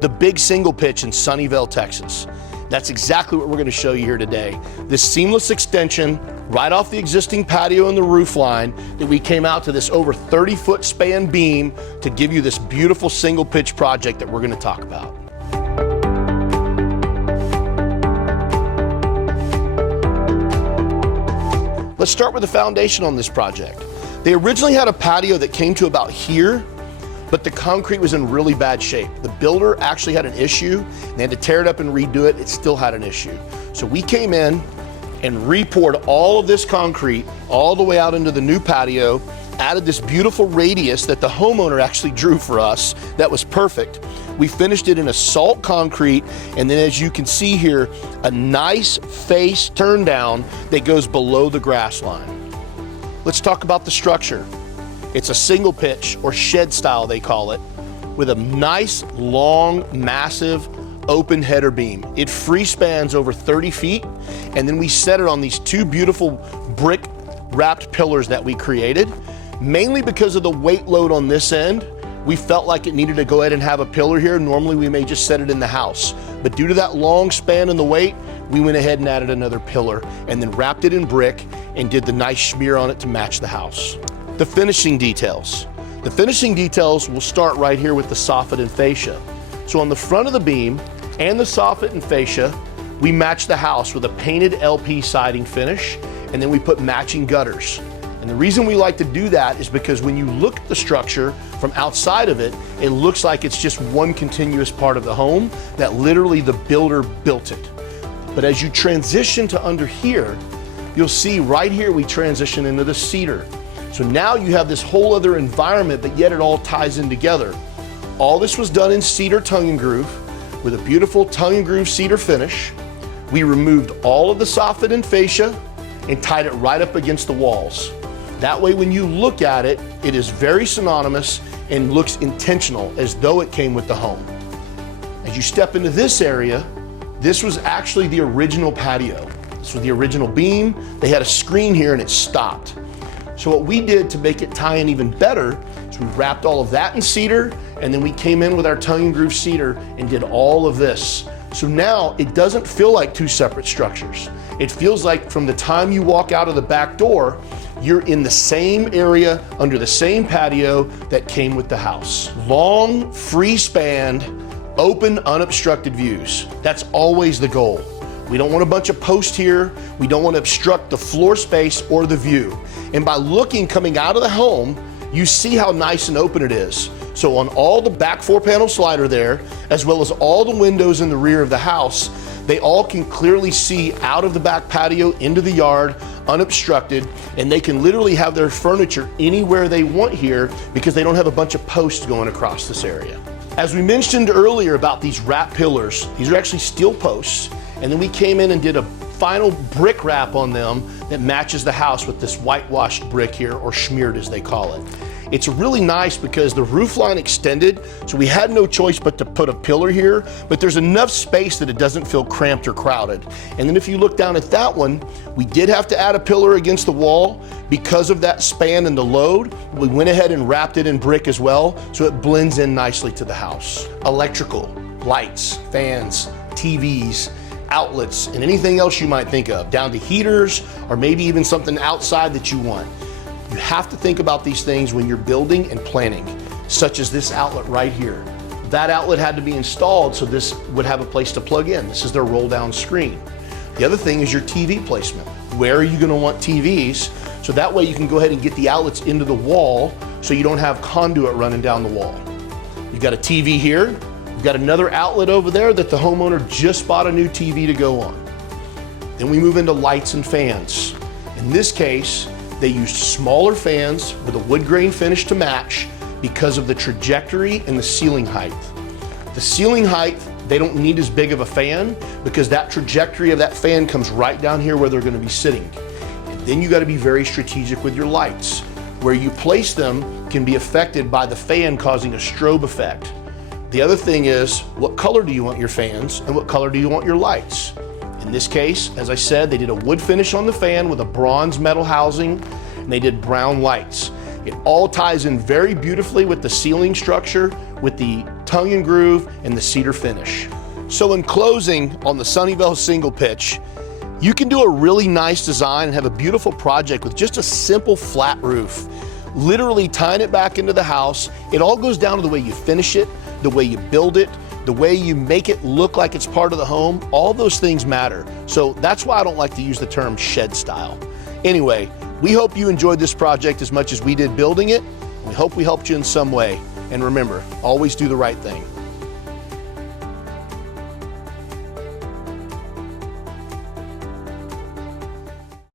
The big single pitch in Sunnyvale, Texas. That's exactly what we're going to show you here today. This seamless extension right off the existing patio and the roof line that we came out to this over 30-foot span beam to give you this beautiful single pitch project that we're going to talk about. Let's start with the foundation on this project. They originally had a patio that came to about here, but the concrete was in really bad shape. The builder actually had an issue, and they had to tear it up and redo it. It still had an issue. So we came in and re-poured all of this concrete all the way out into the new patio, added this beautiful radius that the homeowner actually drew for us that was perfect. We finished it in a salt concrete, and then as you can see here, a nice face turn down that goes below the grass line. Let's talk about the structure. It's a single pitch, or shed style they call it, with a nice, long, massive, open header beam. It free spans over 30 feet, and then we set it on these two beautiful brick wrapped pillars that we created. Mainly because of the weight load on this end, we felt like it needed to go ahead and have a pillar here. Normally we may just set it in the house, but due to that long span and the weight, we went ahead and added another pillar and then wrapped it in brick and did the nice smear on it to match the house. The finishing details. The finishing details will start right here with the soffit and fascia. So on the front of the beam and the soffit and fascia, we match the house with a painted LP siding finish, and then we put matching gutters. And the reason we like to do that is because when you look at the structure from outside of it, it looks like it's just one continuous part of the home that literally the builder built it. But as you transition to under here, you'll see right here we transition into the cedar. So now you have this whole other environment, but yet it all ties in together. All this was done in cedar tongue and groove with a beautiful tongue and groove cedar finish. We removed all of the soffit and fascia and tied it right up against the walls. That way when you look at it, it is very synonymous and looks intentional as though it came with the home. As you step into this area, this was actually the original patio. This was the original beam. They had a screen here and it stopped. So what we did to make it tie in even better is we wrapped all of that in cedar, and then we came in with our tongue and groove cedar and did all of this. So now it doesn't feel like two separate structures. It feels like from the time you walk out of the back door, you're in the same area under the same patio that came with the house. Long, free spanned, open, unobstructed views. That's always the goal. We don't want a bunch of posts here. We don't want to obstruct the floor space or the view. And by looking coming out of the home, you see how nice and open it is. So on all the back 4-panel slider there, as well as all the windows in the rear of the house, they all can clearly see out of the back patio into the yard, unobstructed, and they can literally have their furniture anywhere they want here because they don't have a bunch of posts going across this area. As we mentioned earlier about these wrap pillars, these are actually steel posts, and then we came in and did a final brick wrap on them that matches the house with this whitewashed brick here, or smeared as they call it. It's really nice because the roof line extended, so we had no choice but to put a pillar here, but there's enough space that it doesn't feel cramped or crowded. And then if you look down at that one, we did have to add a pillar against the wall because of that span and the load. We went ahead and wrapped it in brick as well, so it blends in nicely to the house. Electrical, lights, fans, TVs, outlets, and anything else you might think of, down to heaters, or maybe even something outside that you want. You have to think about these things when you're building and planning, such as this outlet right here. That outlet had to be installed so this would have a place to plug in. This is their roll down screen. The other thing is your TV placement. Where are you going to want TVs? So that way you can go ahead and get the outlets into the wall so you don't have conduit running down the wall. You've got a TV here. You've got another outlet over there that the homeowner just bought a new TV to go on. Then we move into lights and fans. In this case, they used smaller fans with a wood grain finish to match because of the trajectory and the ceiling height. The ceiling height, they don't need as big of a fan because that trajectory of that fan comes right down here where they're going to be sitting. And then you got to be very strategic with your lights. Where you place them can be affected by the fan causing a strobe effect. The other thing is, what color do you want your fans and what color do you want your lights? In this case, as I said, they did a wood finish on the fan with a bronze metal housing, and they did brown lights. It all ties in very beautifully with the ceiling structure, with the tongue and groove and the cedar finish. So in closing on the Sunnyvale single pitch, you can do a really nice design and have a beautiful project with just a simple flat roof. Literally tying it back into the house. It all goes down to the way you finish it, the way you build it, the way you make it look like it's part of the home. All those things matter. So that's why I don't like to use the term shed style. Anyway, we hope you enjoyed this project as much as we did building it. We hope we helped you in some way. And remember, always do the right thing.